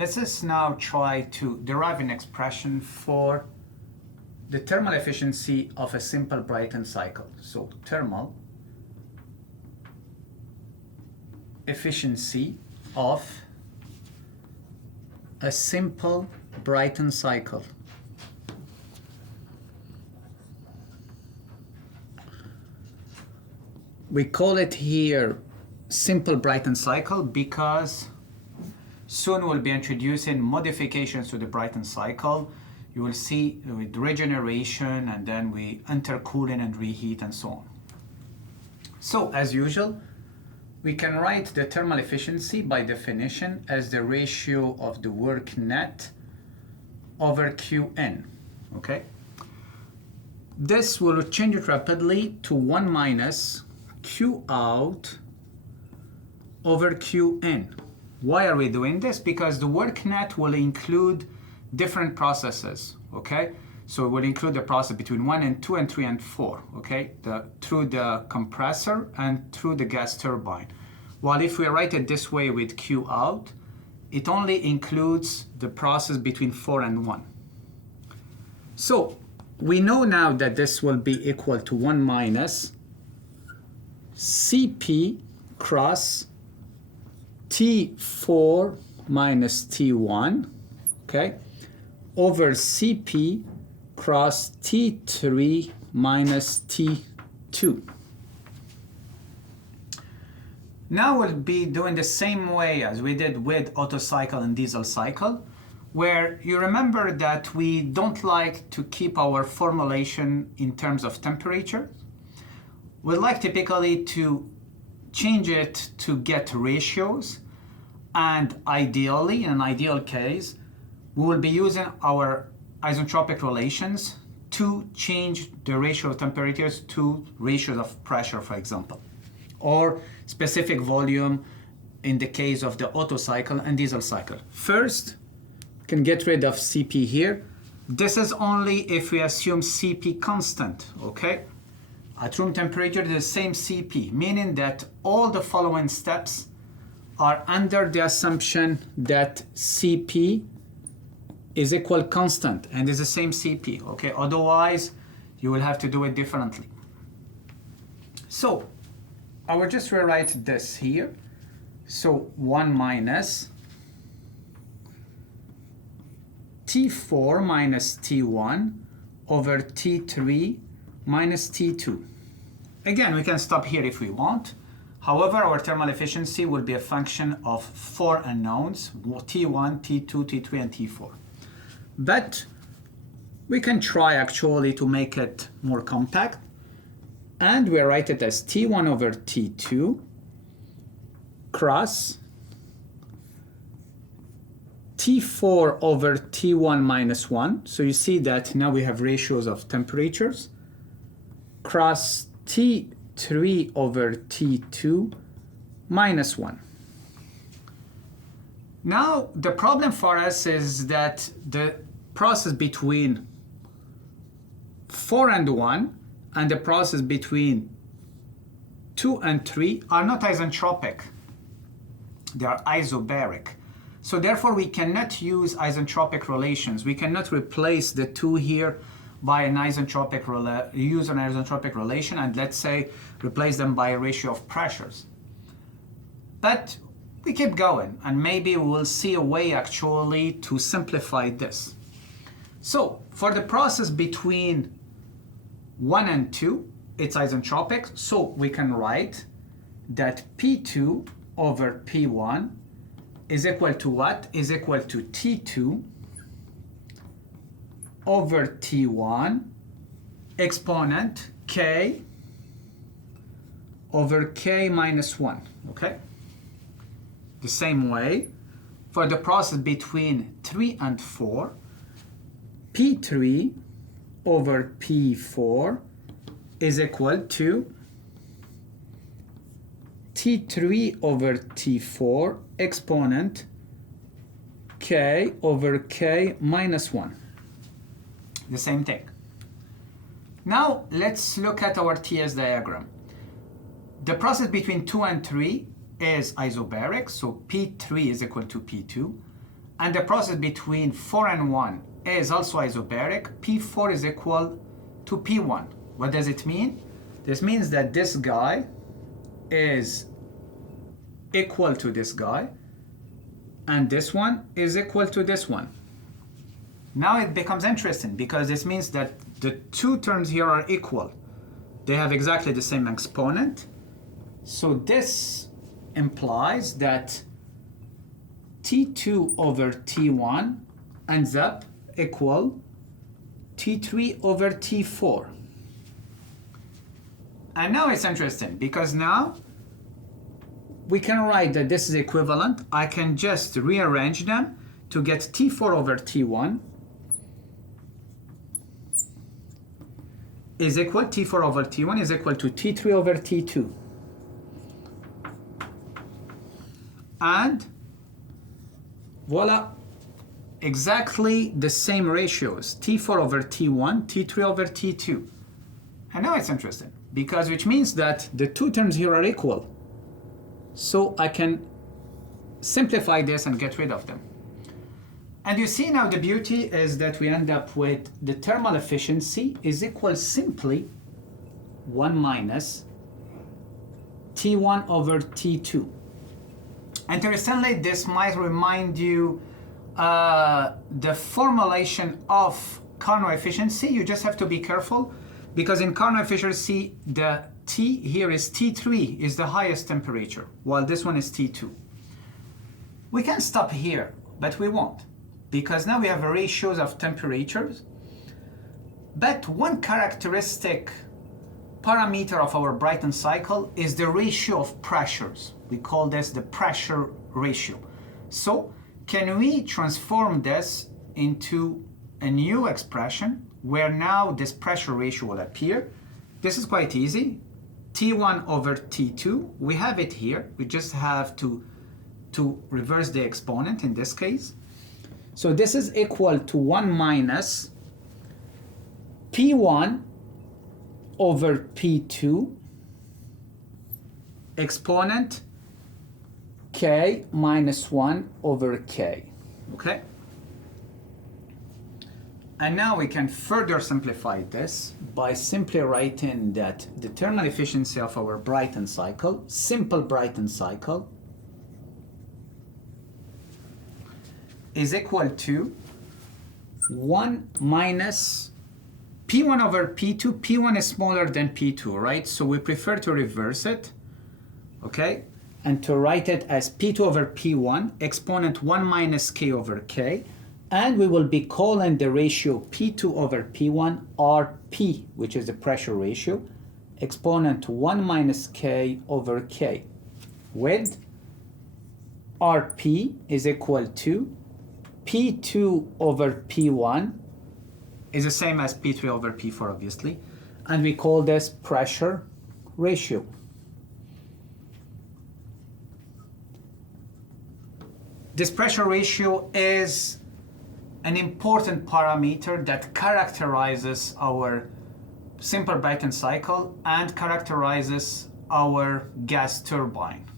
Let's just now try to derive an expression for the thermal efficiency of a simple Brayton cycle. So thermal efficiency of a simple Brayton cycle. We call it here simple Brayton cycle because soon we'll be introducing modifications to the Brayton cycle. You will see with regeneration, and then we intercooling and reheat and so on. So as usual, we can write the thermal efficiency by definition as the ratio of the work net over Qn, okay? This will change it rapidly to 1 minus Q out over Qn. Why are we doing this? Because the work net will include different processes, okay? So it will include the process between 1 and 2 and 3 and 4, okay? Through the compressor and through the gas turbine. While if we write it this way with Q out, it only includes the process between 4 and 1. So we know now that this will be equal to 1 minus Cp cross T4 minus T1, okay, over Cp cross T3 minus T2. Now we'll be doing the same way as we did with Otto cycle and diesel cycle, where you remember that we don't like to keep our formulation in terms of temperature. We like typically to change it to get ratios, and ideally, in an ideal case, we will be using our isentropic relations to change the ratio of temperatures to ratios of pressure, for example, or specific volume in the case of the Otto cycle and diesel cycle. First, we can get rid of Cp here. This is only if we assume Cp constant, okay? At room temperature, the same Cp, meaning that all the following steps are under the assumption that Cp is equal constant and is the same Cp, okay? Otherwise, you will have to do it differently. So, I will just rewrite this here. So 1 minus T4 minus T1 over T3 minus T2. Again, we can stop here if we want. However, our thermal efficiency will be a function of 4 unknowns, T1, T2, T3, and T4. But we can try actually to make it more compact. And we write it as T1 over T2 cross T4 over T1 minus 1. So you see that now we have ratios of temperatures cross T3 over T2 minus 1. Now the problem for us is that the process between 4 and 1 and the process between 2 and 3 are not isentropic. They are isobaric. So therefore we cannot use isentropic relations. We cannot replace the 2 here by an isentropic use an isentropic relation and let's say replace them by a ratio of pressures. But we keep going and maybe we'll see a way actually to simplify this. So for the process between 1 and 2, it's isentropic, so we can write that P2 over P1 is equal to what? Is equal to T2 over T1 exponent K over K minus 1, okay? The same way, for the process between 3 and 4, P3 over P4 is equal to T3 over T4 exponent K over K minus 1. The same thing. Now let's look at our TS diagram. The process between 2 and 3 is isobaric, so P3 is equal to P2, and the process between 4 and 1 is also isobaric, P4 is equal to P1. What does it mean? This means that this guy is equal to this guy, and this one is equal to this one. Now it becomes interesting because this means that the two terms here are equal. They have exactly the same exponent. So this implies that T2 over T1 ends up equal T3 over T4. And now it's interesting because now we can write that this is equivalent. I can just rearrange them to get T4 over T1 is equal, T4 over T1 is equal to T3 over T2. And voila, exactly the same ratios, T4 over T1, T3 over T2. And now it's interesting because which means that the two terms here are equal. So I can simplify this and get rid of them. And you see now the beauty is that we end up with the thermal efficiency is equal simply 1 minus T1 over T2. Interestingly, this might remind you the formulation of Carnot efficiency. You just have to be careful because in Carnot efficiency, the T here is T3 is the highest temperature, while this one is T2. We can stop here, but we won't, because now we have ratios of temperatures. But one characteristic parameter of our Brighton cycle is the ratio of pressures. We call this the pressure ratio. So can we transform this into a new expression where now this pressure ratio will appear? This is quite easy. T1 over T2, we have it here. We just have to reverse the exponent in this case. So this is equal to 1 minus P1 over P2 exponent K minus 1 over K. Okay? And now we can further simplify this by simply writing that the thermal efficiency of our Brighton cycle, simple Brighton cycle, is equal to 1 minus P1 over P2. P1 is smaller than P2, right? So we prefer to reverse it, okay? And to write it as P2 over P1, exponent 1 minus K over K. And we will be calling the ratio P2 over P1 RP, which is the pressure ratio, exponent 1 minus K over K, with RP is equal to P2 over P1 is the same as P3 over P4, obviously, and we call this pressure ratio. This pressure ratio is an important parameter that characterizes our simple Brayton cycle and characterizes our gas turbine.